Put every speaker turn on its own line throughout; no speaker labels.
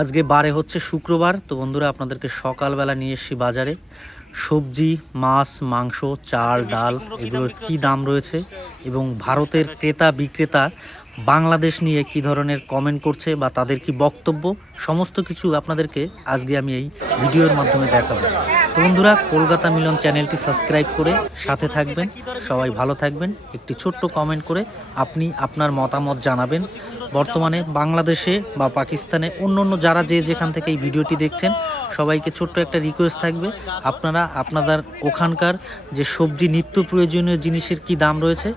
আজকে বারে হচ্ছে শুক্রবার। তো বন্ধুরা, আপনাদেরকে সকালবেলা নিয়ে এসেছি বাজারে। সবজি, মাছ, মাংস, চাল, ডাল, এগুলোর কি দাম রয়েছে এবং ভারতের ক্রেতা, বিক্রেতা বাংলাদেশ নিয়ে কি ধরনের কমেন্ট করছে বা তাদের কি বক্তব্য, সমস্ত কিছু আপনাদেরকে আজকে আমি এই ভিডিওর মাধ্যমে দেখাবো। তো বন্ধুরা, কলকাতা মিলন চ্যানেলটি সাবস্ক্রাইব করে সাথে থাকবেন। সবাই ভালো থাকবেন। একটি ছোট্ট কমেন্ট করে আপনি আপনার মতামত জানাবেন। বর্তমানে বাংলাদেশে বা পাকিস্তানে অন্য অন্য যারা যে যেখান থেকে এই ভিডিওটি দেখছেন সবাইকে ছোট্ট একটা রিকোয়েস্ট থাকবে। আপনারা আপনাদের ওখানকার যে সবজি নিত্য প্রয়োজনীয় জিনিসের কি দাম রয়েছে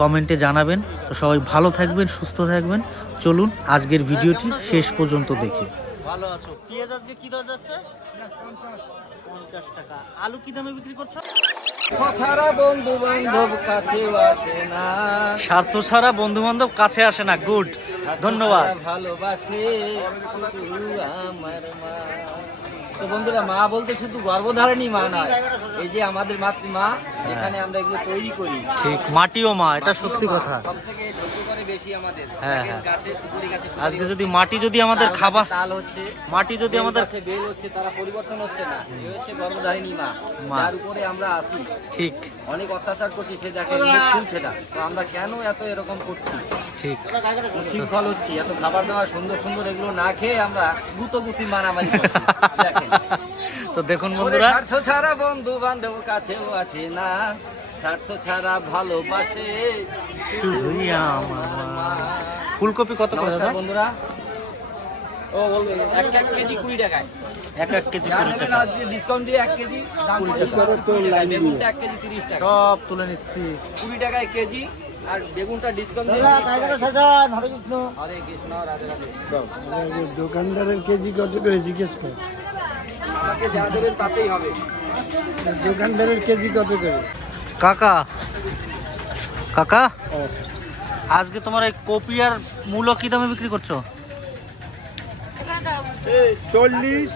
কমেন্টে জানাবেন। তো সবাই ভালো থাকবেন সুস্থ থাকবেন। চলুন আজকের ভিডিওটি শেষ পর্যন্ত দেখি। ভালো আছো। পেঁয়াজ আজকে কি দর যাচ্ছে? পঞ্চাশ টাকা। আলু কি দামে বিক্রি করছ?
ছাড়া বন্ধু বান্ধব কাছে আসে না।
স্বার্থ ছাড়া বন্ধু বান্ধব কাছে আসে না। গুড। ধন্যবাদ।
ভালোবাসে আমার মা। তো বন্ধুরা মা বলতে শুধু গর্ভধারণী মা নয় এই যে আমাদের মাতৃমা এখানে আমরা এগুলো তৈরি করি।
ঠিক মাটিও মা এটা সত্যি কথা।
সব থেকে বেশি আমাদের।
হ্যাঁ, হ্যাঁ।
গাছে সুপুরি গাছে
আজকে যদি মাটি যদি আমাদের খাবার
তাল হচ্ছে
মাটি যদি আমাদের
বেল হচ্ছে তারা পরিবর্তন হচ্ছে না। এ হচ্ছে গর্ভধারিণী মা।
মা।
যার উপরে আমরা আছি।
ঠিক।
অনেক অত্যাচার করছি সে মুখ খুলছে না। তো আমরা কেন এত এরকম করছি?
ঠিক।
উচ্ছৃঙ্খল হচ্ছি এত খাবার দাবার সুন্দর সুন্দর এগুলো না খেয়ে আমরা গুতগুতি মারামারি করছি। দেখেন
তো দেখুন বন্ধুরা।
স্বার্থ ছাড়া বন্ধু বান্ধব কাছেও আসে না। স্বার্থ ছাড়া ভালোবাসে
শুধুই আমার। মা। ফুলকপি কত করে দাদা?
বন্ধুরা। ও বলবে এক এক কেজি কুড়ি টাকায়।
এক এক কেজি
আজকে ডিসকাউন্ট দিয়ে এক কেজি দাম। বেগুনটা এক কেজি তিরিশ টাকা
সব তুলে নিচ্ছি।
কুড়ি টাকায় কেজি আর বেগুনটা ডিসকাউন্ট দিয়ে হরে কৃষ্ণ। রাধে রাধে।
দোকানদারের কেজি কত করে জিজ্ঞেস কর।
আমাকে যা দেবেন তাতেই হবে।
দোকানদারের কেজি কত
কাকা। কাকা? আজকে তোমার এই কপি আর মূলো কি দামে বিক্রি করছ?
চল্লিশ।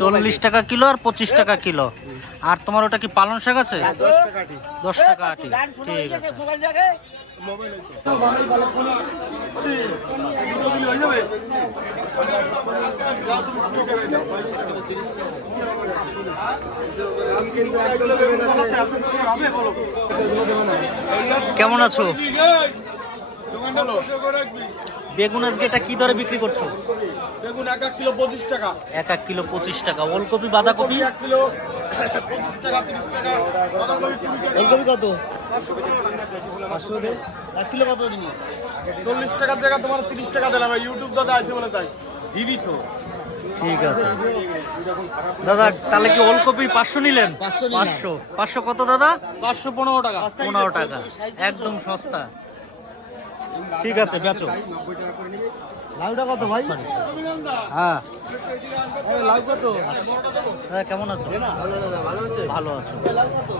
চল্লিশ টাকা কিলো আর পঁচিশ টাকা কিলো। আর তোমার ওটা কি পালং শাক আছে?
দশ টাকা টি।
দশ টাকা আটি। ঠিক আছে। কেমন আছো? বেগুন আজকে এটা কি দরে বিক্রি করছ?
বেগুন এক এক কিলো পঁচিশ টাকা।
এক এক কিলো পঁচিশ টাকা। ওলকপি বাঁধাকপি?
এক কিলো পঁচিশ টাকা তিরিশ টাকা বাঁধাকপি কুড়ি টাকা।
ওলকপি কত?
পাঁচশো এক কিলো কত চল্লিশ টাকার জায়গা তোমার তিরিশ টাকা দিলাম। ইউটিউব দাদা আছে বলে তাই। দিবি তো।
ঠিক আছে। দাদা তাহলে কি ওলকপি পাঁচশো নিলেন?
পাঁচশো
পাঁচশো। কত দাদা?
পাঁচশো পনেরো টাকা।
পনেরো টাকা। একদম সস্তা। ঠিক আছে বেচো।
লাউটা কত ভাই?
হ্যাঁ।
লাউ কত?
দাদা কেমন আছো? ভালো আছো।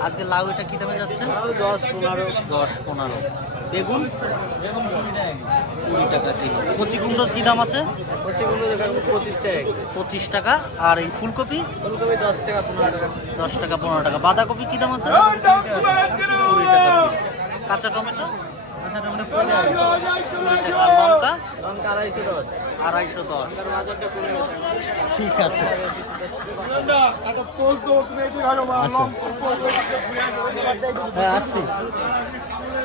আজকে লাউ এটা কি দামে যাচ্ছে?
দশ পনেরো।
দশ পনেরো। বেগুন? কুড়ি টাকা কিলো। কচি কুমড়োর কি দাম আছে?
কচিগুলো দেখা পঁচিশ টাকা
পঁচিশ টাকা। আর এই ফুলকপি?
ফুলকপি দশ টাকা পনেরো টাকা
দশ টাকা পনেরো টাকা। বাঁধাকপি কি দাম আছে? কুড়ি টাকা কাঁচা টমেটো? লঙ্কা।
লঙ্কা আড়াইশো দশ।
আড়াইশো দশ। ঠিক আছে।
ভালো
হ্যাঁ আসছি।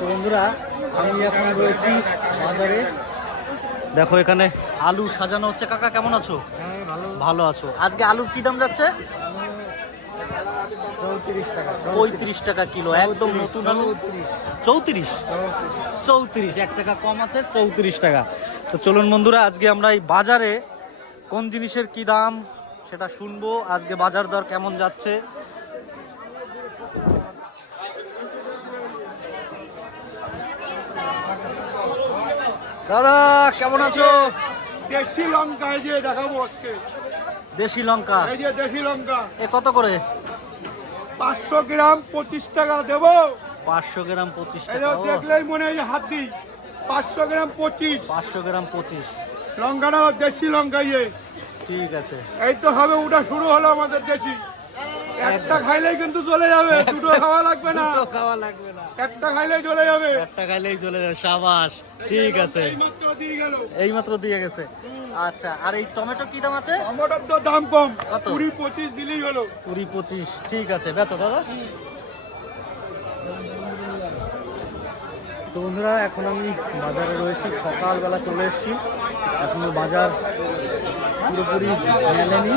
বন্ধুরা আমি এখন রয়েছি বাজারে। দেখো এখানে আলু সাজানো হচ্ছে। কাকা কেমন আছো? ভালো আছো। আজকে আলুর কি দাম যাচ্ছে? পঁয়ত্রিশ টাকা কিলো একদম নতুন আলু? চৌত্রিশ? চৌত্রিশ এক টাকা কম আছে চৌত্রিশ টাকা। তো চলুন বন্ধুরা আজকে আমরা এই বাজারে কোন জিনিসের কি দাম সেটা শুনব। আজকে বাজার দর কেমন যাচ্ছে? দাদা কেমন আছো?
দেশি লঙ্কা এই যে দেখাবো আজকে।
দেশি লঙ্কা?
এই যে দেশি লঙ্কা।
এ কত করে?
পাঁচশো গ্রাম পঁচিশ টাকা দেব।
পাঁচশো গ্রাম পঁচিশ টাকা
দেখলেই মনে হয় হাত দিই। পাঁচশো গ্রাম পঁচিশ।
পাঁচশো গ্রাম পঁচিশ।
লঙ্কাটা দেশি লঙ্কা ইয়ে
ঠিক আছে।
এই তো হবে ওটা শুরু হলো আমাদের দেশি। একটা খাইলেই কিন্তু চলে যাবে দুটো খাওয়া লাগবে না।
দুটো খাওয়া লাগবে না।
একটা খাইলেই চলে যাবে।
একটা খাইলেই চলে যাবে সাবাস ঠিক আছে।
এইমাত্র দিয়ে গেল।
এইমাত্র দিয়ে গেছে। আচ্ছা আর এই টমেটো কি দাম আছে?
টমেটোর তো দাম কম।
কত?
কুড়ি পঁচিশ দিলেই হলো।
কুড়ি পঁচিশ ঠিক আছে। বেচো দাদা। তো বন্ধুরা এখন আমি বাজারে রয়েছি। সকালবেলা চলে এসেছি। এখনও বাজার পুরোপুরি মেলেনি।